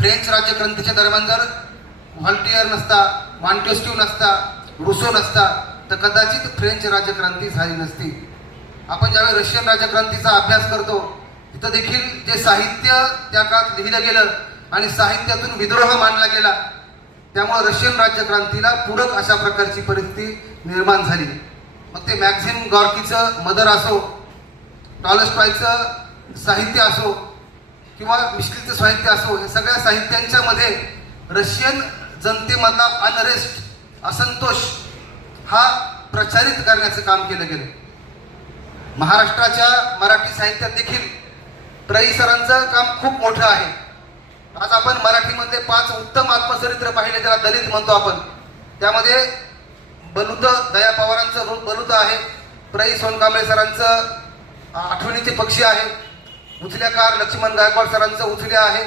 French राज्यक्रांतीच्या दरम्यान जर व्हॉल्टियर नसता, मॉन्टेस्क्यू नसता, रुसो नसता, तर कदाचित फ्रेंच राज्यक्रांती झाली नसती. आपण ज्यावेळी रशियन राज्यक्रांतीचा अभ्यास करतो तिथं देखील जे साहित्य त्या काळात लिहिलं गेलं आणि साहित्यातून विद्रोह मांडला गेला, त्यामुळे रशियन राज्यक्रांतीला पूरक अशा प्रकारची परिस्थिती निर्माण झाली. मग ते मॅक्झिम गॉर्कीचं मदर असो, टॉलस्टॉयचं साहित्य असो किंवा मिश्किलचं साहित्य असो, हे सगळ्या साहित्यांच्या मध्ये रशियन जनतेमधला अनरेस्ट, असंतोष हा प्रचारित करण्याचं काम केलं गेलं. महाराष्ट्राच्या मराठी साहित्यात देखील प्र. सरांचं काम खूप मोठं आहे. आज आपण मराठीमधले 5 उत्तम आत्मचरित्र पाहिले, ज्याला दलित म्हणतो आपण. त्यामध्ये बलुत दया पवारांचं बलुत आहे, प्र. सोनकांबळे सरांचं आठवणीचे पक्षी आहे, उचल्याकार लक्ष्मण गायकवाड सरांचं उचल्या आहे,